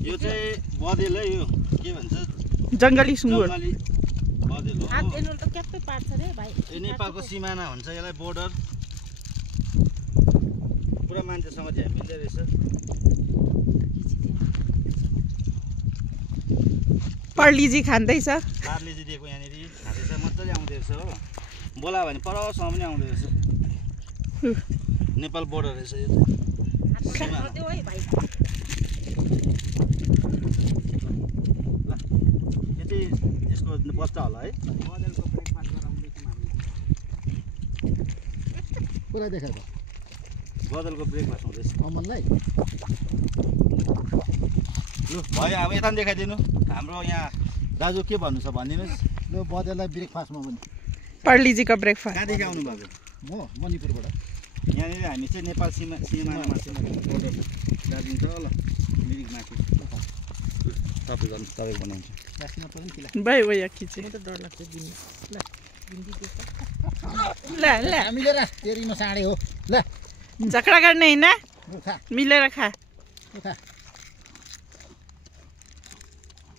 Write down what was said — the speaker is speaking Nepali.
यो चाहिँ बदेल है यो के भन्छ जङ्गली सुँगुर जङ्गली बदेल हो यसले त क्याप्पै पार्छ रे भाइ यो नेपालको सिमाना हुन्छ यसलाई बोर्डर पुरा मान्छेसँग झ्याम मिल्दै रहेछ पर्लिजी खाँदैछ पार्लेजी दिएको यहाँनिर खाँदैछ मजाले आउँदै रहेछ हो बोला भने परसम्म पनि आउँदै रहेछ नेपाल बोर्डर रहेछ यो चाहिँ है भाइ यो चाहिँ यसको बच्चा होला है बदेलको ब्रेकफास्ट गराउँदैछौँ हामी पुरा देखाएको बदलको ब्रेकफास्ट हुँदैछ अमनलाई लु भयो अब यता पनि देखाइदिनु हाम्रो यहाँ दाजु के भन्नु छ भनिदिनुहोस् यो बदेललाई ब्रेकफास्टमा पनि पर्लिजीको ब्रेकफास्ट कहाँदेखि आउनु भएको म मणिपुरबाट यहाँनिर हामी चाहिँ नेपाल सिमानामा बोर्डर दार्जिलिङ छ ल मिरिक माथि तपाईँ गर्नु तपाईँ बनाउँछ राख्न पनि किला भाइ हो या खिचे म त डर लाग्छ दिनु ल हिन्दी ल ल हामीले राख तेरीमा साँडे हो ल झगडा गर्ने होइन खा मिलेर खा खा